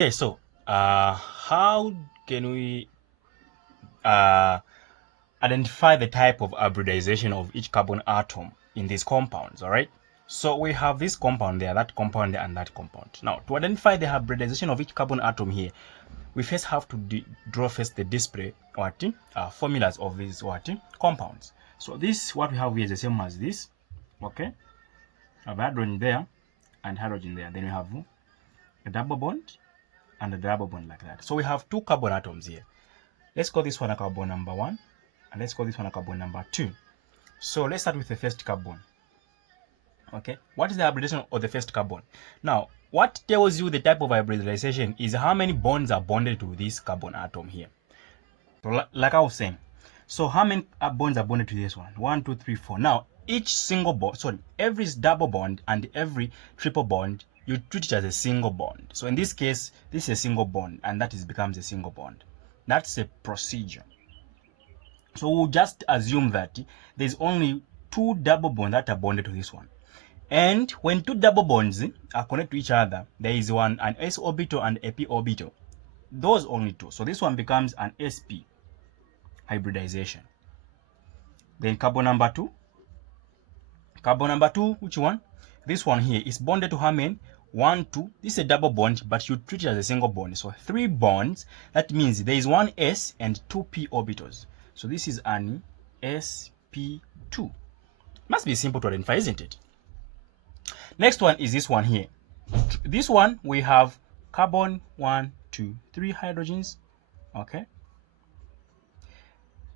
Okay, so how can we identify the type of hybridization of each carbon atom in these compounds? All right. So we have this compound there, that compound there, and that compound. Now, to identify the hybridization of each carbon atom here, we first have to draw first the display formulas of these compounds. So this, what we have here is the same as this. Okay, we have hydrogen there and hydrogen there. Then we have a double bond and a double bond like that. So we have two carbon atoms here. Let's call this one a carbon number 1, and let's call this one a carbon number 2. So let's start with the first carbon. Okay, what is the hybridization of the first carbon? Now, what tells you the type of hybridization is how many bonds are bonded to this carbon atom here. So like I was saying, so how many bonds are bonded to this one? 1, 2, 3, 4. Now, each single bond, sorry, every double bond and every triple bond, you treat it as a single bond. So in this case, this is a single bond, and that becomes a single bond. That's a procedure. So we'll just assume that there's only two double bonds that are bonded to this one. And when two double bonds are connected to each other, there is an s orbital and a p orbital. Those only two. So this one becomes an sp hybridization. Then carbon number 2. Carbon number 2, which one? This one here is bonded to how many? 1, 2. This is a double bond, but you treat it as a single bond. So 3 bonds. That means there is one s and 2 p orbitals. So this is an sp². Must be simple to identify, isn't it? Next one is this one here. This one, we have carbon 1, 2, 3 hydrogens. Okay.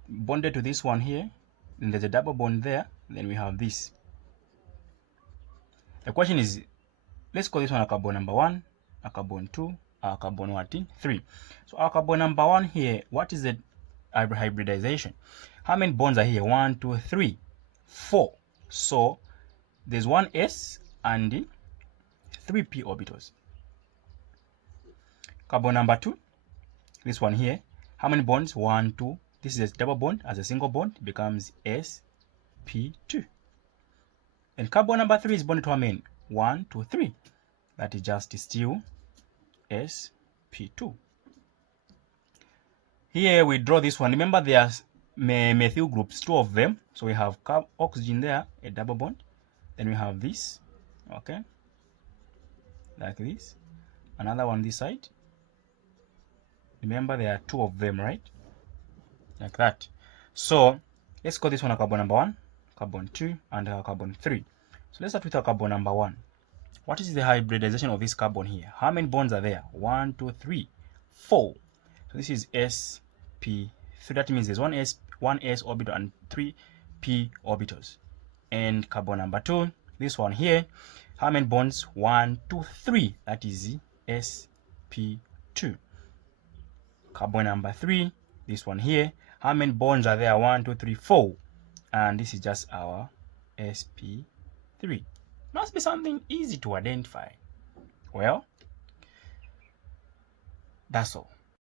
Bonded to this one here. Then there's a double bond there. Then we have this. The question is, let's call this one a carbon number 1, a carbon 2, a carbon 3. So our carbon number 1 here, what is the hybridization? How many bonds are here? 1, 2, 3, 4. So there's one s and 3 p orbitals. Carbon number 2, this one here, how many bonds? 1, 2. This is a double bond. As a single bond, it becomes sp². And carbon number 3 is bonded to how many? 1, 2, 3. That is just still sp². Here we draw this one. Remember, there's methyl groups, 2 of them. So we have oxygen there, a double bond. Then we have this, okay, like this. Another one this side. Remember, there are 2 of them, right? Like that. So let's call this one a carbon number 1, carbon 2, and a carbon 3. So let's start with our carbon number 1. What is the hybridization of this carbon here? How many bonds are there? 1, 2, 3, 4. So this is sp². That means there's one s orbital and 3 p orbitals. And carbon number 2, this one here, how many bonds? 1, 2, 3. That is sp². Carbon number 3, this one here, how many bonds are there? 1, 2, 3, 4. And this is just our sp3. Must be something easy to identify. Well, that's all.